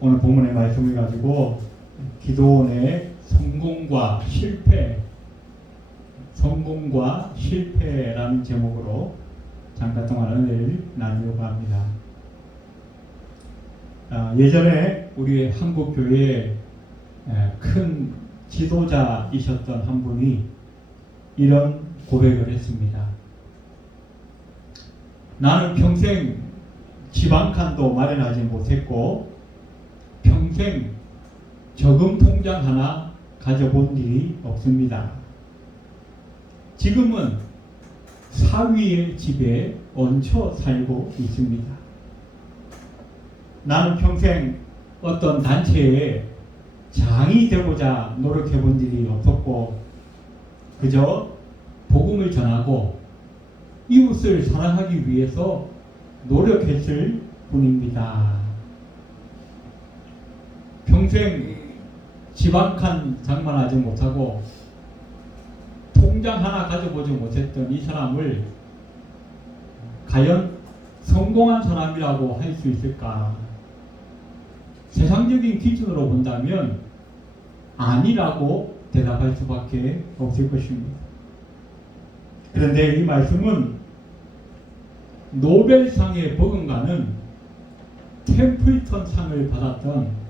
오늘 본문의 말씀을 가지고 기도원의 성공과 실패라는 제목으로 잠깐 동안 은혜를 나누려고 합니다. 예전에 우리 한국 교회에 큰 지도자이셨던 한 분이 이런 고백을 했습니다. 나는 평생 집 한 칸도 마련하지 못했고 평생 저금 통장 하나 가져본 일이 없습니다. 지금은 사위의 집에 얹혀 살고 있습니다. 나는 평생 어떤 단체에 장이 되고자 노력해 본 일이 없었고 그저 복음을 전하고 이웃을 사랑하기 위해서 노력했을 뿐입니다. 평생 집 한 칸 장만하지 못하고 통장 하나 가져보지 못했던 이 사람을 과연 성공한 사람이라고 할 수 있을까? 세상적인 기준으로 본다면 아니라고 대답할 수밖에 없을 것입니다. 그런데 이 말씀은 노벨상에 버금가는 템플턴 상을 받았던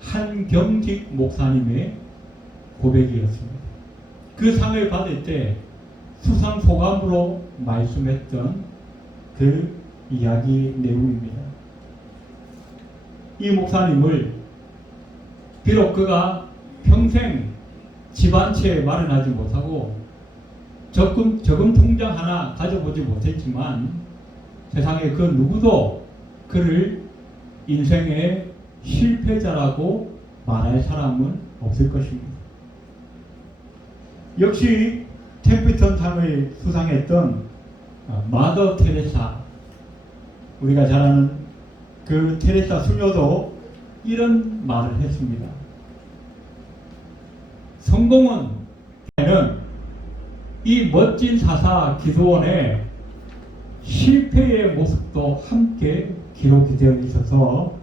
한경직 목사님의 고백이었습니다. 그 상을 받을 때 수상 소감으로 말씀했던 그 이야기 내용입니다. 이 목사님을 비록 그가 평생 집 한 채 마련하지 못하고 저금 통장 하나 가져보지 못했지만 세상에 그 누구도 그를 인생의 실패자라고 말할 사람은 없을 것입니다. 역시 템플턴 상을 수상했던 마더 테레사, 우리가 잘 아는 그 테레사 수녀도 이런 말을 했습니다. 성공은 이 멋진 사사 기도원의 실패의 모습도 함께 기록이 되어 있어서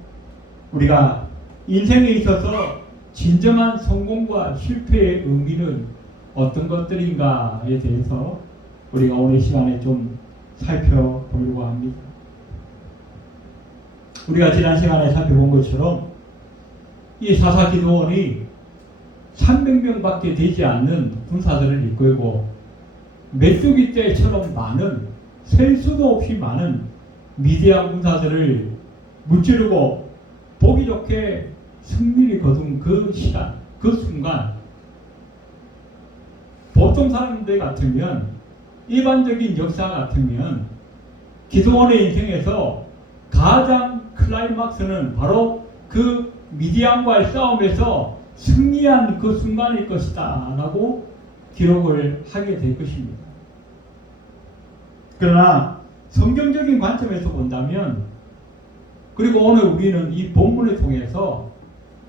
우리가 인생에 있어서 진정한 성공과 실패의 의미는 어떤 것들인가에 대해서 우리가 오늘 시간에 좀 살펴보려고 합니다. 우리가 지난 시간에 살펴본 것처럼 이 사사 기도원이 300명밖에 되지 않는 군사들을 이끌고 메뚜기 떼처럼 많은 셀 수도 없이 많은 미디안 군사들을 무찌르고 보기 좋게 승리를 거둔 그 시간, 그 순간 보통 사람들 같으면 일반적인 역사 같으면 기도원의 인생에서 가장 클라이막스는 바로 그 미디안과의 싸움에서 승리한 그 순간일 것이다 라고 기록을 하게 될 것입니다. 그러나 성경적인 관점에서 본다면 그리고 오늘 우리는 이 본문을 통해서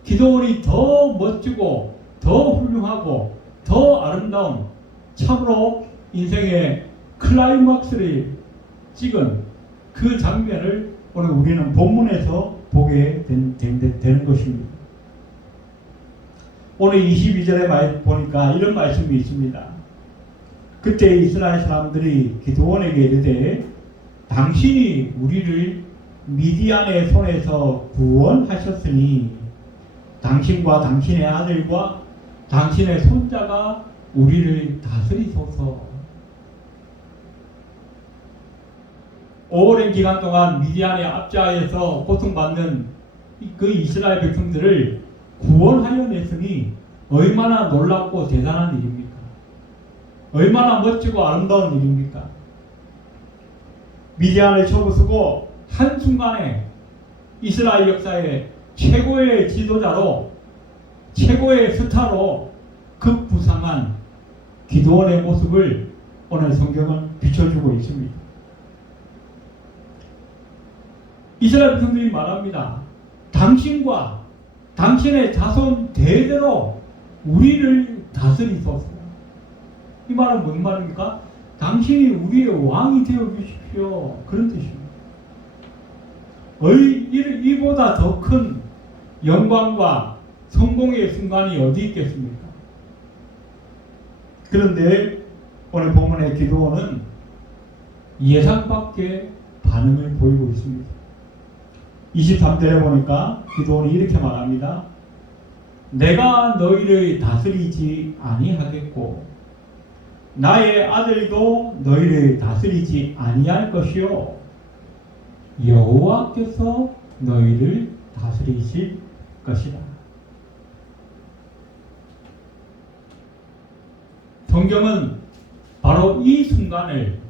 기도원이 더 멋지고 더 훌륭하고 더 아름다운 참으로 인생의 클라이막스를 찍은 그 장면을 오늘 우리는 본문에서 보게 되는 것입니다. 오늘 22절에 보니까 이런 말씀이 있습니다. 그때 이스라엘 사람들이 기드온에게 이르되 당신이 우리를 미디안의 손에서 구원하셨으니 당신과 당신의 아들과 당신의 손자가 우리를 다스리소서. 오랜 기간 동안 미디안의 압제하에서 고통받는 그 이스라엘 백성들을 구원하여 냈으니 얼마나 놀랍고 대단한 일입니까? 얼마나 멋지고 아름다운 일입니까? 미디안을 쳐부수고 한순간에 이스라엘 역사의 최고의 지도자로 최고의 스타로 급부상한 기드온의 모습을 오늘 성경은 비춰주고 있습니다. 이스라엘 백성들이 말합니다. 당신과 당신의 자손 대대로 우리를 다스리소서. 이 말은 무슨 말입니까? 당신이 우리의 왕이 되어 주십시오. 그런 뜻입니다. 이보다 더 큰 영광과 성공의 순간이 어디 있겠습니까? 그런데 오늘 본문의 기도원은 예상 밖의 반응을 보이고 있습니다. 23절에 보니까 기도원이 이렇게 말합니다. 내가 너희를 다스리지 아니하겠고 나의 아들도 너희를 다스리지 아니할 것이요 여호와께서 너희를 다스리실 것이다. 성경은 바로 이 순간을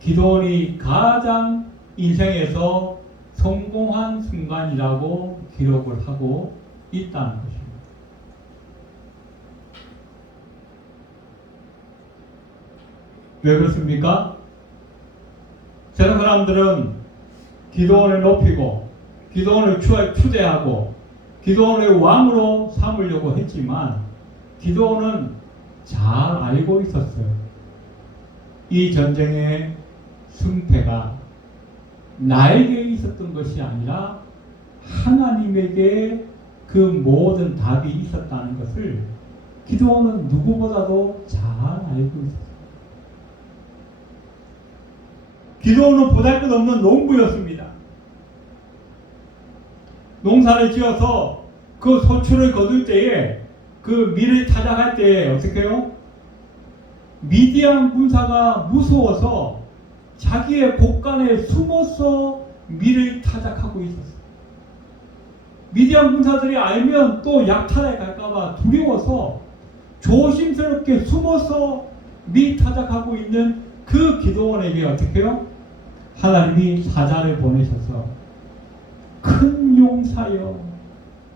기도원이 가장 인생에서 성공한 순간이라고 기록을 하고 있다는 것입니다. 왜 그렇습니까? 세상 사람들은 기도원을 높이고 기도원을 추대하고 기도원을 왕으로 삼으려고 했지만 기도원은 잘 알고 있었어요. 이 전쟁의 승패가 나에게 있었던 것이 아니라 하나님에게 그 모든 답이 있었다는 것을 기도원은 누구보다도 잘 알고 있었어요. 기도원은 보잘것없는 농부였습니다. 농사를 지어서 그 소출을 거둘 때에 그 밀을 타작할 때 어떻게 해요? 미디안 군사가 무서워서 자기의 곳간에 숨어서 밀을 타작하고 있었어요. 미디안 군사들이 알면 또 약탈에 갈까봐 두려워서 조심스럽게 숨어서 밀 타작하고 있는 그 기도원에게 어떻게 해요? 하나님이 사자를 보내셔서 큰 용사여,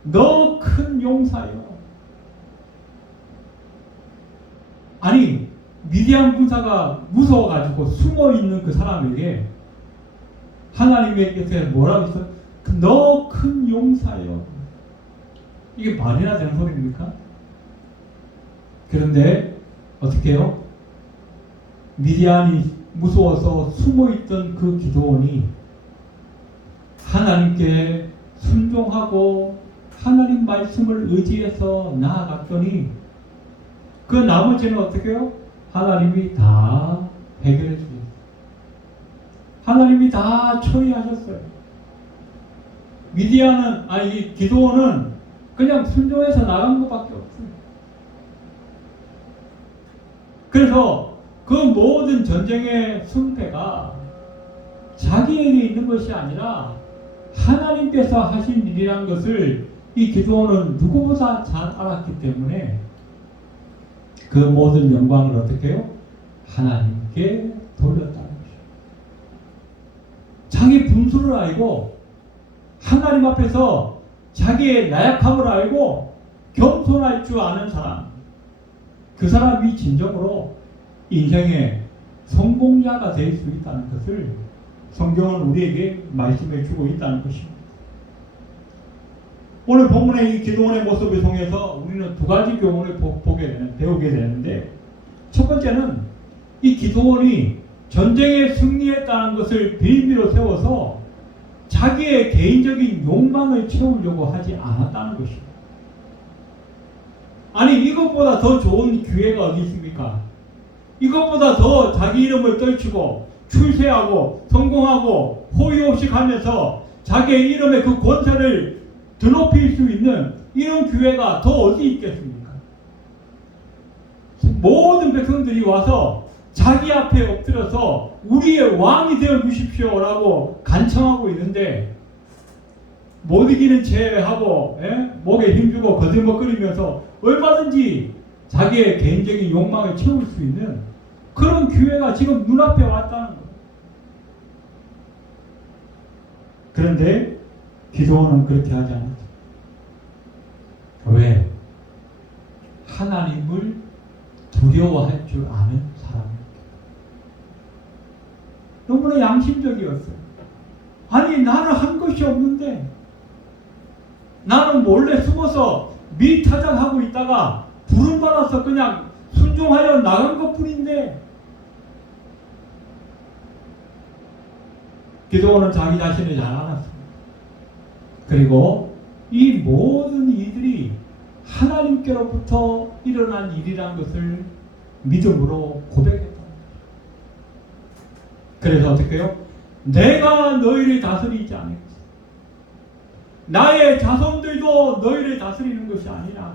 너 큰 용사여. 아니 미디안 군사가 무서워가지고 숨어있는 그 사람에게 하나님께서 뭐라고 했어요? 너 큰 용사여. 이게 말이나 되는 소리입니까? 그런데 어떻게 해요? 미디안이 무서워서 숨어있던 그 기도원이 하나님께 순종하고 하나님 말씀을 의지해서 나아갔더니 그 나머지는 어떻게 해요? 하나님이 다 해결해 주셨어요. 하나님이 다 처리하셨어요. 이 기도원은 그냥 순종해서 나간 것밖에 없어요. 그래서 그 모든 전쟁의 승패가 자기에게 있는 것이 아니라 하나님께서 하신 일이라는 것을 이 기도원은 누구보다 잘 알았기 때문에 그 모든 영광을 어떻게 해요? 하나님께 돌렸다는 것이죠. 자기 분수를 알고 하나님 앞에서 자기의 나약함을 알고 겸손할 줄 아는 사람, 그 사람이 진정으로 인생의 성공자가 될 수 있다는 것을 성경은 우리에게 말씀해 주고 있다는 것입니다. 오늘 본문의 이 기도원의 모습을 통해서 우리는 두 가지 교훈을 배우게 되는데, 첫 번째는 이 기도원이 전쟁에 승리했다는 것을 빌미로 세워서 자기의 개인적인 욕망을 채우려고 하지 않았다는 것입니다. 아니 이것보다 더 좋은 기회가 어디 있습니까? 이것보다 더 자기 이름을 떨치고 출세하고 성공하고 호의 없이 가면서 자기의 이름의 그 권세를 드높일 수 있는 이런 기회가 더 어디 있겠습니까? 모든 백성들이 와서 자기 앞에 엎드려서 우리의 왕이 되어 주십시오라고 간청하고 있는데 못 이기는 체하고 목에 힘주고 거들먹거리면서 얼마든지 자기의 개인적인 욕망을 채울 수 있는 그런 기회가 지금 눈앞에 왔다는 거예요. 그런데 기도원은 그렇게 하지 않았죠. 왜? 하나님을 두려워할 줄 아는 사람이에요. 너무나 양심적이었어요. 아니 나는 한 것이 없는데 나는 몰래 숨어서 밀타작하고 있다가 부름받아서 그냥 순종하여 나간 것뿐인데, 기도원은 자기 자신을 잘 알았습니다. 그리고 이 모든 이들이 하나님께로부터 일어난 일이라는 것을 믿음으로 고백했다. 그래서 어떻게 해요? 내가 너희를 다스리지 않겠어. 나의 자손들도 너희를 다스리는 것이 아니라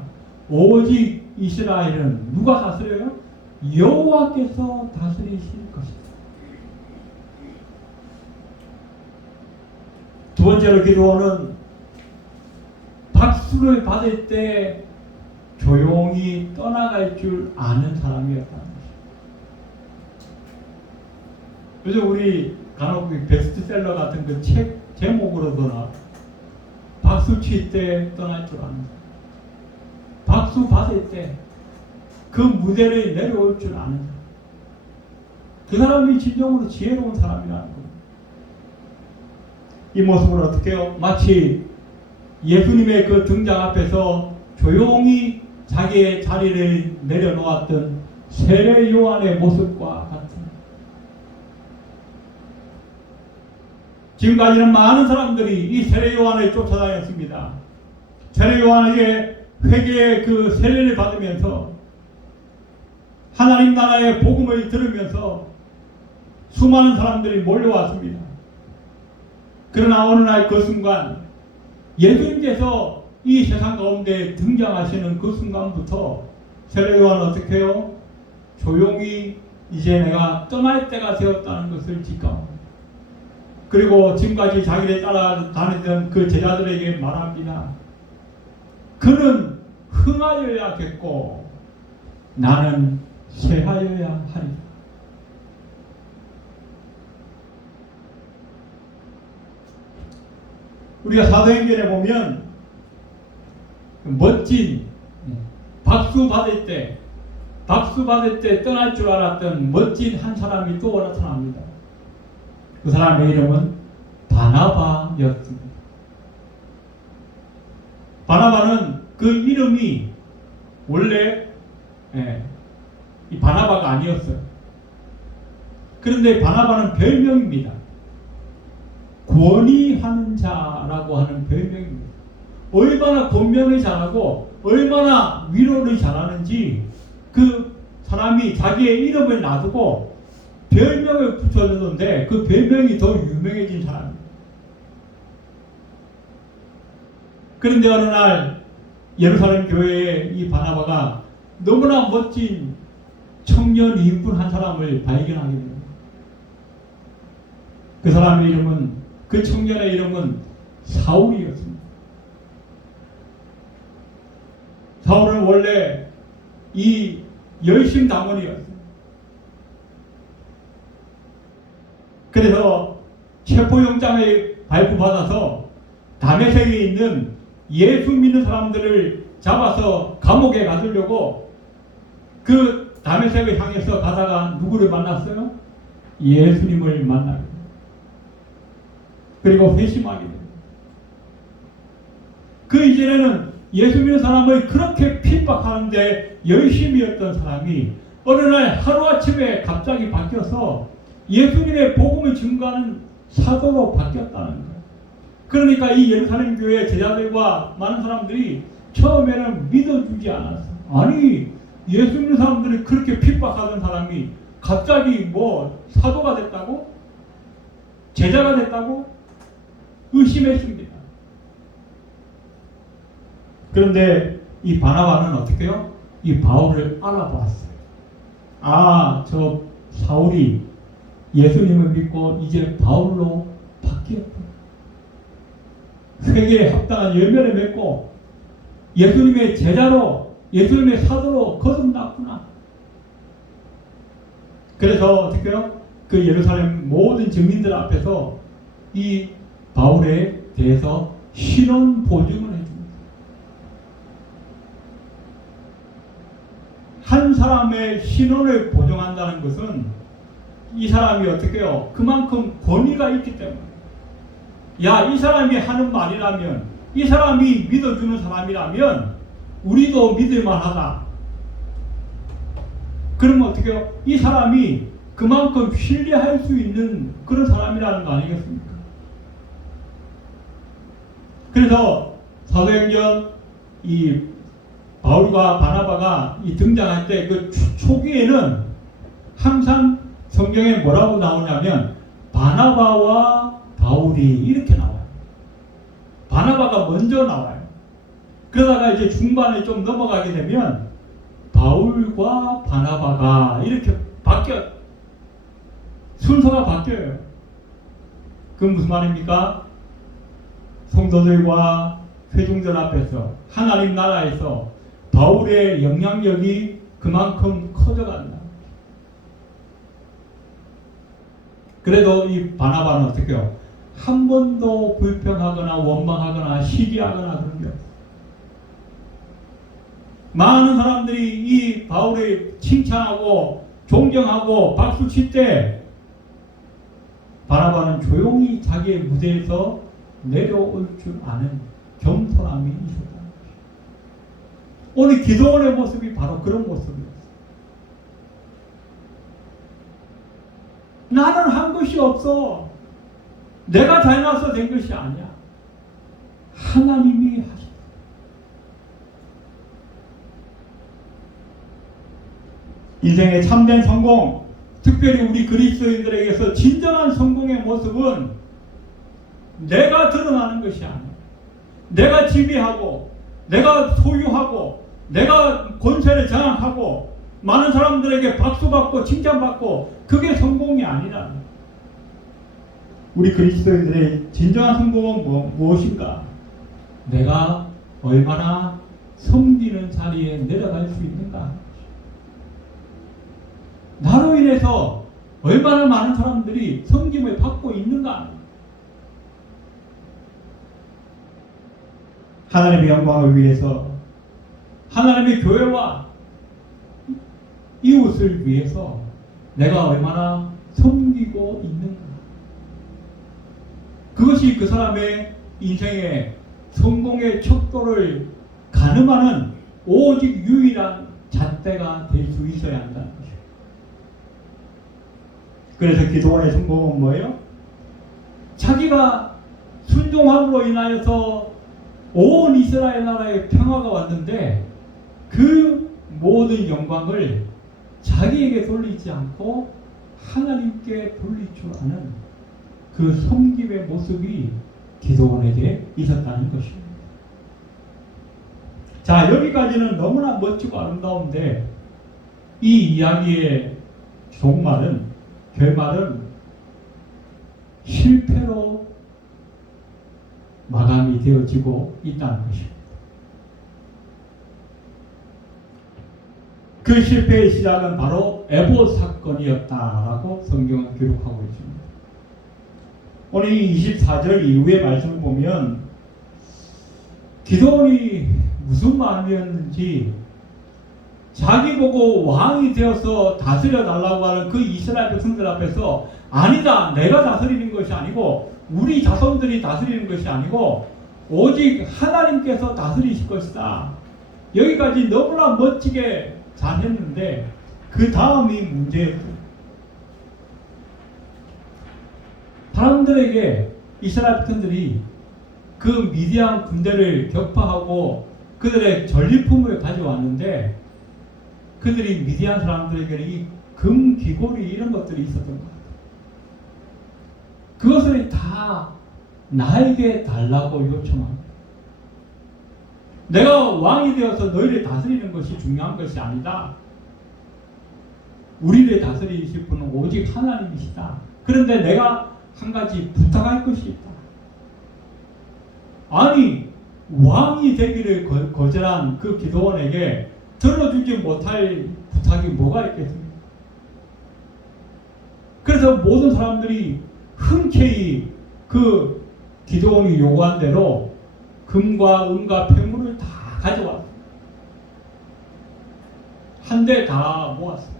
오직 이스라엘은 누가 다스려요? 여호와께서 다스리실 것이다. 두 번째로 기도원은 박수를 받을 때 조용히 떠나갈 줄 아는 사람이었다는 것입니다. 요즘 우리 간혹 베스트셀러 같은 그 책 제목으로도나 박수 칠 때 떠날 줄 아는 사람, 박수 받을 때 그 무대를 내려올 줄 아는 사람, 그 사람이 진정으로 지혜로운 사람이라는 겁니다. 이 모습을 어떻게 해요? 마치 예수님의 그 등장 앞에서 조용히 자기의 자리를 내려놓았던 세례 요한의 모습과 같은. 지금까지는 많은 사람들이 이 세례 요한을 쫓아다녔습니다. 세례 요한에게 회개의 그 세례를 받으면서 하나님 나라의 복음을 들으면서 수많은 사람들이 몰려왔습니다. 그러나 어느 날 그 순간 예수님께서 이 세상 가운데 등장하시는 그 순간부터 세례 요한은 어떻게 해요? 조용히 이제 내가 떠날 때가 되었다는 것을 직감합니다. 그리고 지금까지 자기를 따라다니던 그 제자들에게 말합니다. 그는 흥하여야겠고 나는 쇠하여야 하리라. 우리가 사도행전에 보면 멋진 박수 받을 때 떠날 줄 알았던 멋진 한 사람이 또 나타납니다. 그 사람의 이름은 바나바였습니다. 바나바는 그 이름이 원래 이 바나바가 아니었어요. 그런데 바나바는 별명입니다. 권위하는 자라고 하는 별명입니다. 얼마나 권면을 잘하고 얼마나 위로를 잘하는지 그 사람이 자기의 이름을 놔두고 별명을 붙여줬는데 그 별명이 더 유명해진 사람입니다. 그런데 어느 날 예루살렘 교회에 이 바나바가 너무나 멋진 청년 이쁜 한 사람을 발견하게 됩니다. 그 사람의 이름은, 그 청년의 이름은 사울이었습니다. 사울은 원래 이 열심당원이었습니다. 그래서 체포영장을 발부받아서 다메섹에 있는 예수 믿는 사람들을 잡아서 감옥에 가두려고 그 다메섹을 향해서 가다가 누구를 만났어요? 예수님을 만나게 됩니다. 그리고 회심하게 됩니다. 그 이전에는 예수 믿는 사람을 그렇게 핍박하는데 열심이었던 사람이 어느 날 하루아침에 갑자기 바뀌어서 예수님의 복음을 증거하는 사도로 바뀌었다는 거예요. 그러니까 이 예루살렘 교회 제자들과 많은 사람들이 처음에는 믿어주지 않았어요. 아니, 예수 믿는 사람들이 그렇게 핍박하던 사람이 갑자기 뭐 사도가 됐다고? 제자가 됐다고? 의심했습니다. 그런데 이 바나바는 어떻게 해요? 이 바울을 알아봤어요. 아, 저 사울이 예수님을 믿고 이제 바울로 바뀌었구나. 회개에 합당한 열매를 맺고 예수님의 제자로, 예수님의 사도로 거듭났구나. 그래서 어떻게 해요? 그 예루살렘 모든 증인들 앞에서 이 바울에 대해서 신원 보증을 해줍니다. 한 사람의 신원을 보증한다는 것은 이 사람이 어떻게 해요? 그만큼 권위가 있기 때문에. 야, 이 사람이 하는 말이라면, 이 사람이 믿어주는 사람이라면 우리도 믿을만하다. 그러면 어떻게 해요? 이 사람이 그만큼 신뢰할 수 있는 그런 사람이라는 거 아니겠습니까? 그래서 사도행전 이 바울과 바나바가 이 등장할 때 그 초기에는 항상 성경에 뭐라고 나오냐면 바나바와 바울이 이렇게 나와요. 바나바가 먼저 나와요. 그러다가 이제 중반에 좀 넘어가게 되면 바울과 바나바가 이렇게 순서가 바뀌어요. 그건 무슨 말입니까? 성도들과 회중들 앞에서 하나님 나라에서 바울의 영향력이 그만큼 커져간다. 그래도 이 바나바는 어떻게 해요? 한 번도 불평하거나 원망하거나 시기하거나 그런 게 없어요. 많은 사람들이 이 바울을 칭찬하고 존경하고 박수 칠 때 바나바는 조용히 자기의 무대에서 내려올 줄 아는 겸손함이 있었다. 오늘 기도원의 모습이 바로 그런 모습이었어요. 나는 한 것이 없어. 내가 잘나서 된 것이 아니야. 하나님이 하셨다. 인생의 참된 성공, 특별히 우리 그리스도인들에게서 진정한 성공의 모습은 내가 드러나는 것이 아니야. 내가 지배하고, 내가 소유하고, 내가 권세를 장악하고, 많은 사람들에게 박수받고 칭찬받고, 그게 성공이 아니라. 우리 그리스도인들의 진정한 성공은 무엇인가? 내가 얼마나 섬기는 자리에 내려갈 수 있는가? 나로 인해서 얼마나 많은 사람들이 섬김을 받고 있는가? 하나님의 영광을 위해서, 하나님의 교회와 이웃을 위해서 내가 얼마나 섬기고 있는가? 그것이 그 사람의 인생의 성공의 척도를 가늠하는 오직 유일한 잣대가 될 수 있어야 한다는 것이죠. 그래서 기도원의 성공은 뭐예요? 자기가 순종함으로 인하여서 온 이스라엘 나라에 평화가 왔는데 그 모든 영광을 자기에게 돌리지 않고 하나님께 돌릴 줄 아는 그 섬김의 모습이 기도원에게 있었다는 것입니다. 자, 여기까지는 너무나 멋지고 아름다운데 이 이야기의 결말은 실패로 마감이 되어지고 있다는 것입니다. 그 실패의 시작은 바로 에봇 사건이었다라고 성경은 기록하고 있습니다. 오늘 이 24절 이후의 말씀을 보면 기도원이 무슨 마음이었는지 자기 보고 왕이 되어서 다스려 달라고 하는 그 이스라엘 백성들 앞에서 아니다, 내가 다스리는 것이 아니고 우리 자손들이 다스리는 것이 아니고 오직 하나님께서 다스리실 것이다. 여기까지 너무나 멋지게 잘했는데 그 다음이 문제였어요. 사람들에게 이스라엘 백성들이 그 미디안 군대를 격파하고 그들의 전리품을 가져왔는데 그들이 미디안 사람들에게는 이 금 귀고리 이런 것들이 있었던 것 같아요. 그것을 다 나에게 달라고 요청합니다. 내가 왕이 되어서 너희를 다스리는 것이 중요한 것이 아니다. 우리를 다스리실 분은 오직 하나님이시다. 그런데 내가 한 가지 부탁할 것이 있다. 아니, 왕이 되기를 거절한 그 기도원에게 들어주지 못할 부탁이 뭐가 있겠습니까? 그래서 모든 사람들이 흔쾌히 그 기도원이 요구한 대로 금과 은과 폐물을 다 가져왔어요. 한데 다 모았어요.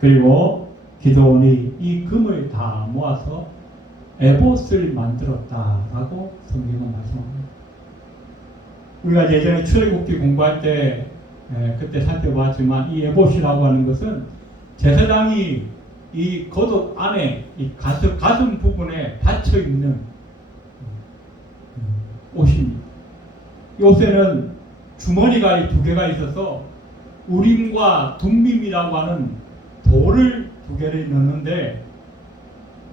그리고 기도원이 이 금을 다 모아서 에봇을 만들었다라고 성경은 말씀합니다. 우리가 예전에 출애굽기 공부할 때 그때 살펴봤지만 이 에봇이라고 하는 것은 제사장이 이 겉옷 안에 이 가슴 부분에 받쳐 있는 옷입니다. 이 옷에는 주머니가 두 개가 있어서 우림과 둠밈이라고 하는 돌을 두 개를 넣는데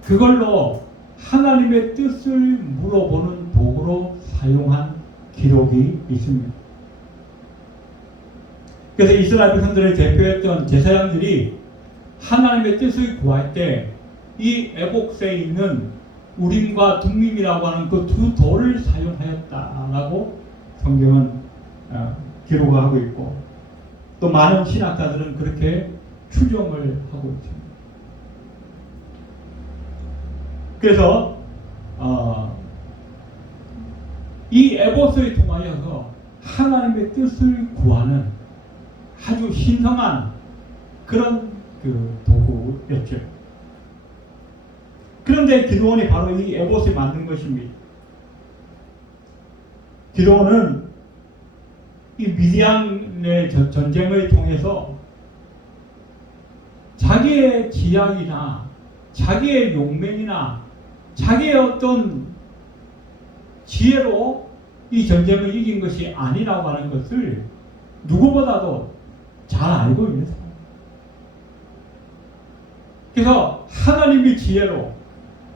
그걸로 하나님의 뜻을 물어보는 도구로 사용한 기록이 있습니다. 그래서 이스라엘 백성들을 대표했던 제사장들이 하나님의 뜻을 구할 때 이 애복새에 있는 우림과 둠밈이라고 하는 그 두 돌을 사용하였다라고 성경은 기록을 하고 있고 또 많은 신학자들은 그렇게 추정을 하고 있습니다. 그래서 이 에봇을 통하여서 하나님의 뜻을 구하는 아주 신성한 그런 그 도구였죠. 그런데 기드온이 바로 이 에봇을 만든 것입니다. 기드온은 이 미디안의 전쟁을 통해서 자기의 지약이나 자기의 용맹이나 자기의 어떤 지혜로 이 전쟁을 이긴 것이 아니라고 하는 것을 누구보다도 잘 알고 있는 사람. 그래서 하나님의 지혜로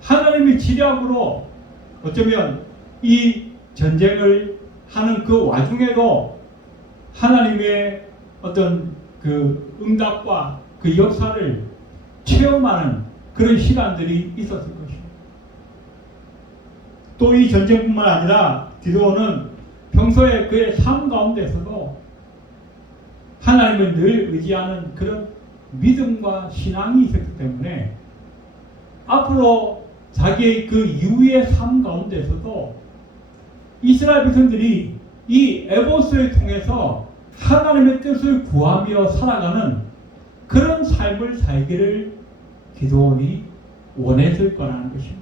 하나님의 지략으로 어쩌면 이 전쟁을 하는 그 와중에도 하나님의 어떤 그 응답과 그 역사를 체험하는 그런 시간들이 있었을 것입니다. 또 이 전쟁뿐만 아니라 기드온은 평소에 그의 삶 가운데서도 하나님을 늘 의지하는 그런 믿음과 신앙이 있었기 때문에 앞으로 자기의 그 이후의 삶 가운데서도 이스라엘 백성들이 이 에봇을 통해서 하나님의 뜻을 구하며 살아가는 그런 삶을 살기를 기드온이 원했을 거라는 것입니다.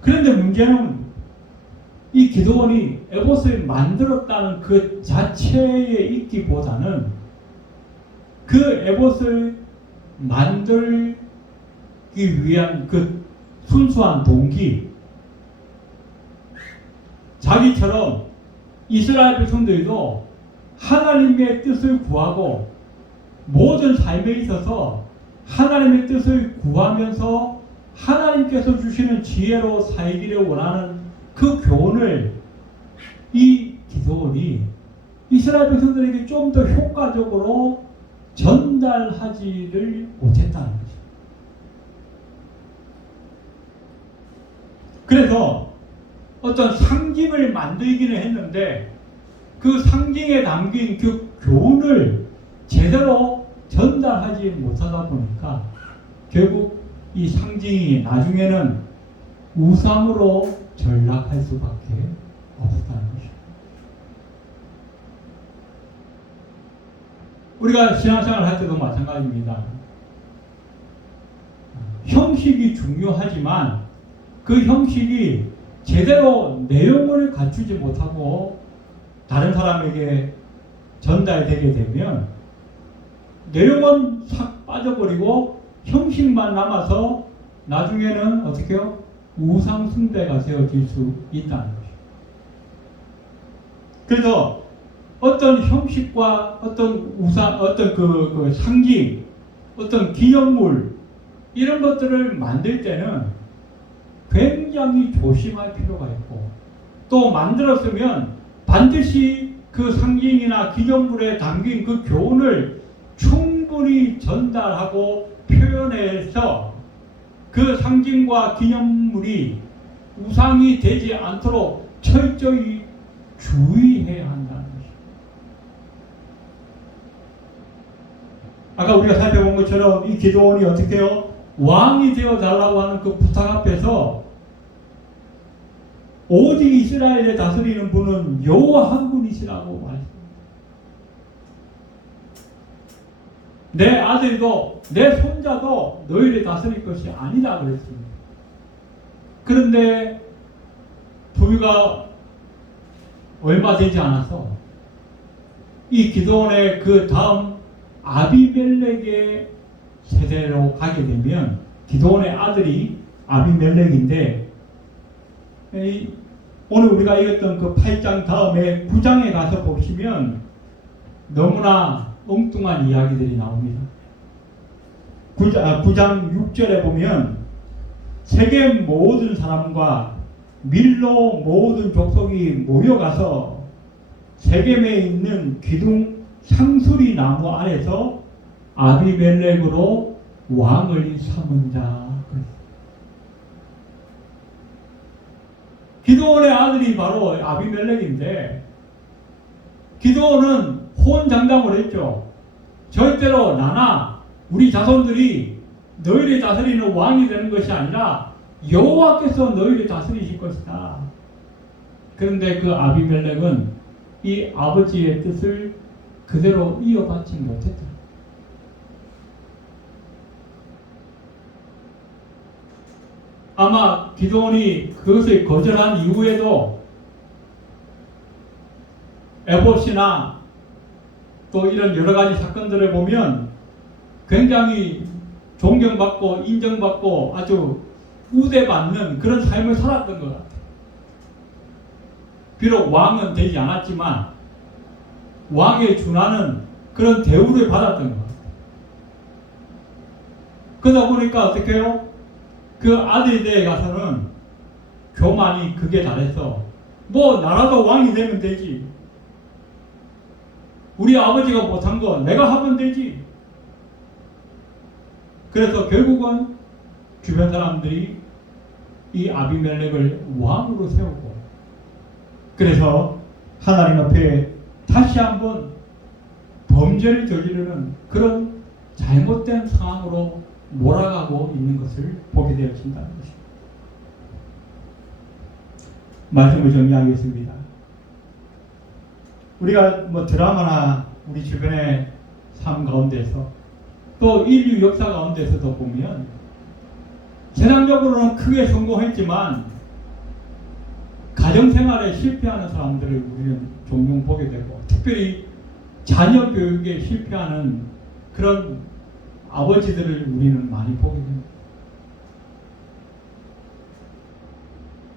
그런데 문제는 이 기드온이 에봇을 만들었다는 그 자체에 있기보다는 그 에봇을 만들기 위한 그 순수한 동기, 자기처럼 이스라엘 백성들도 하나님의 뜻을 구하고 모든 삶에 있어서 하나님의 뜻을 구하면서 하나님께서 주시는 지혜로 살기를 원하는 그 교훈을 이 기드온이 이스라엘 백성들에게 좀 더 효과적으로 전달하지를 못했다는 거죠. 그래서 어떤 상징을 만들기는 했는데 그 상징에 담긴 그 교훈을 제대로 전달하지 못하다 보니까 결국 이 상징이 나중에는 우상으로 전락할 수밖에 없었다는 것이죠. 우리가 신앙생활을 할 때도 마찬가지입니다. 형식이 중요하지만 그 형식이 제대로 내용을 갖추지 못하고 다른 사람에게 전달되게 되면 내용은 싹 빠져버리고 형식만 남아서 나중에는 어떻게 해요? 우상 숭배가 되어질 수 있다는 것이죠. 그래서 어떤 형식과 어떤 우상, 어떤 그 상징, 어떤 기념물 이런 것들을 만들 때는 굉장히 조심할 필요가 있고 또 만들었으면 반드시 그 상징이나 기념물에 담긴 그 교훈을 충분히 전달하고 표현해서 그 상징과 기념물이 우상이 되지 않도록 철저히 주의해야 한다는 것입니다. 아까 우리가 살펴본 것처럼 이 기드온이 어떻게 해요? 왕이 되어 달라고 하는 그 부탁 앞에서 오직 이스라엘을 다스리는 분은 여호와 한 분이시라고 말했습니다. 내 아들도 내 손자도 너희를 다스릴 것이 아니다 그랬습니다. 그런데 불과 얼마 되지 않아서 이 기드온의 그 다음 아비멜렉의 세대로 가게 되면 기드온의 아들이 아비멜렉인데 오늘 우리가 읽었던 그 8장 다음에 9장에 가서 보시면 너무나 엉뚱한 이야기들이 나옵니다. 9장 6절에 보면 세계 모든 사람과 밀로 모든 족속이 모여가서 세겜에 있는 기둥 상수리 나무 아래서 아비멜렉으로 왕을 삼은다. 기드온의 아들이 바로 아비멜렉인데 기드온은 호언장담을 했죠. 절대로 나나 우리 자손들이 너희를 다스리는 왕이 되는 것이 아니라 여호와께서 너희를 다스리실 것이다. 그런데 그 아비멜렉은 이 아버지의 뜻을 그대로 이어받지 못했다. 아마 기드온이 그것을 거절한 이후에도 에봇이나 또 이런 여러 가지 사건들을 보면 굉장히 존경받고 인정받고 아주 우대받는 그런 삶을 살았던 것 같아요. 비록 왕은 되지 않았지만 왕에 준하는 그런 대우를 받았던 것 같아요. 그러다 보니까 어떻게 해요? 그 아들에 가서는 교만이 극에 달해서 뭐 나라도 왕이 되면 되지. 우리 아버지가 못한 거 내가 하면 되지. 그래서 결국은 주변 사람들이 이 아비멜렉을 왕으로 세우고 그래서 하나님 앞에 다시 한번 범죄를 저지르는 그런 잘못된 상황으로 몰아가고 있는 것을 보게 되어진다는 것입니다. 말씀을 정리하겠습니다. 우리가 뭐 드라마나 우리 주변의 삶 가운데서 또 인류 역사 가운데서도 보면 세상적으로는 크게 성공했지만 가정생활에 실패하는 사람들을 우리는 종종 보게 되고 특별히 자녀 교육에 실패하는 그런 아버지들을 우리는 많이 보게 됩니다.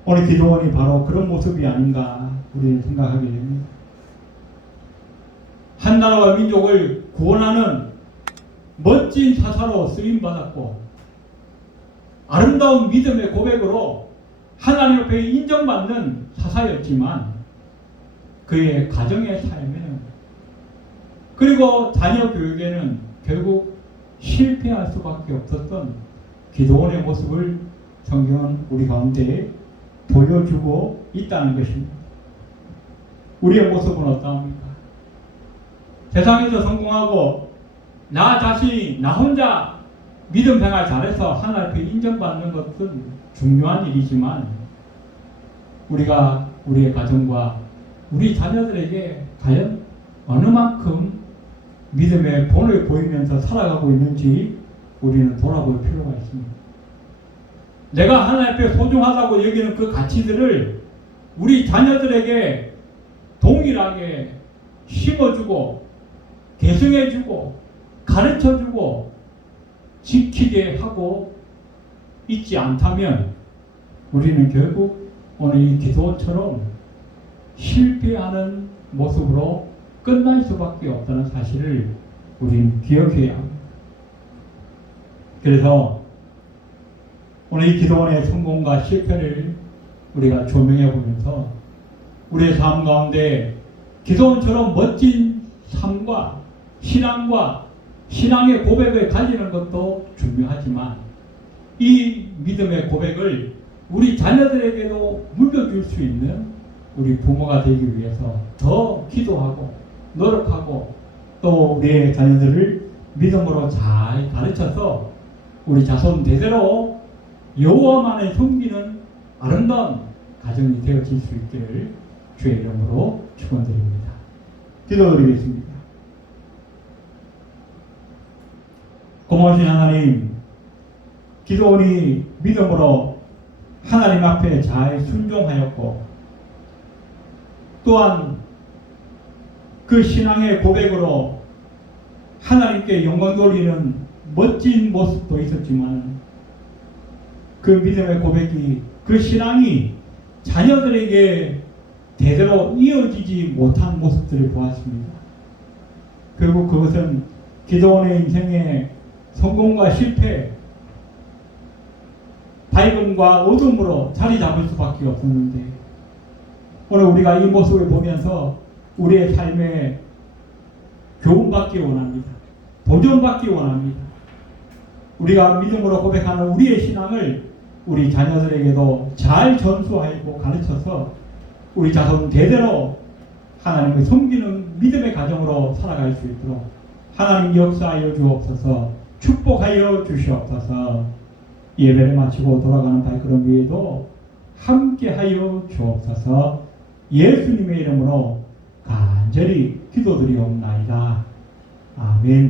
오늘 기도원이 바로 그런 모습이 아닌가 우리는 생각하게 됩니다. 한 나라와 민족을 구원하는 멋진 사사로 쓰임받았고 아름다운 믿음의 고백으로 하나님 앞에 인정받는 사사였지만 그의 가정의 삶에는 그리고 자녀 교육에는 결국 실패할 수밖에 없었던 기도원의 모습을 성경은 우리 가운데 보여주고 있다는 것입니다. 우리의 모습은 어떠합니까? 세상에서 성공하고 나 자신이 나 혼자 믿음 생활 잘해서 하나님 앞에 인정받는 것은 중요한 일이지만 우리가 우리의 가정과 우리 자녀들에게 과연 어느 만큼 믿음의 본을 보이면서 살아가고 있는지 우리는 돌아볼 필요가 있습니다. 내가 하나님 앞에 소중하다고 여기는 그 가치들을 우리 자녀들에게 동일하게 심어주고 계승해주고 가르쳐주고 지키게 하고 있지 않다면 우리는 결국 오늘 이 기도처럼 실패하는 모습으로 끝날 수밖에 없다는 사실을 우리는 기억해야 합니다. 그래서 오늘 이 기도원의 성공과 실패를 우리가 조명해 보면서 우리의 삶 가운데 기도원처럼 멋진 삶과 신앙과 신앙의 고백을 가지는 것도 중요하지만 이 믿음의 고백을 우리 자녀들에게도 물려줄 수 있는 우리 부모가 되기 위해서 더 기도하고 노력하고 또 우리의 자녀들을 믿음으로 잘 가르쳐서 우리 자손 대대로 여호와만을 섬기는 아름다운 가정이 되어질 수 있기를 주의 이름으로 축원드립니다. 기도드리겠습니다. 고마우신 하나님, 기도원이 믿음으로 하나님 앞에 잘 순종하였고 또한 그 신앙의 고백으로 하나님께 영광 돌리는 멋진 모습도 있었지만 그 믿음의 고백이 그 신앙이 자녀들에게 제대로 이어지지 못한 모습들을 보았습니다. 결국 그것은 기도원의 인생의 성공과 실패, 밝음과 어둠으로 자리 잡을 수밖에 없었는데, 오늘 우리가 이 모습을 보면서 우리의 삶에 교훈받기 원합니다. 도전받기 원합니다. 우리가 믿음으로 고백하는 우리의 신앙을 우리 자녀들에게도 잘 전수하고 가르쳐서 우리 자손 대대로 하나님을 섬기는 믿음의 가정으로 살아갈 수 있도록 하나님 역사하여 주옵소서. 축복하여 주시옵소서. 예배를 마치고 돌아가는 발걸음 위에도 함께하여 주옵소서. 예수님의 이름으로 간절히 기도드리옵나이다. 아멘.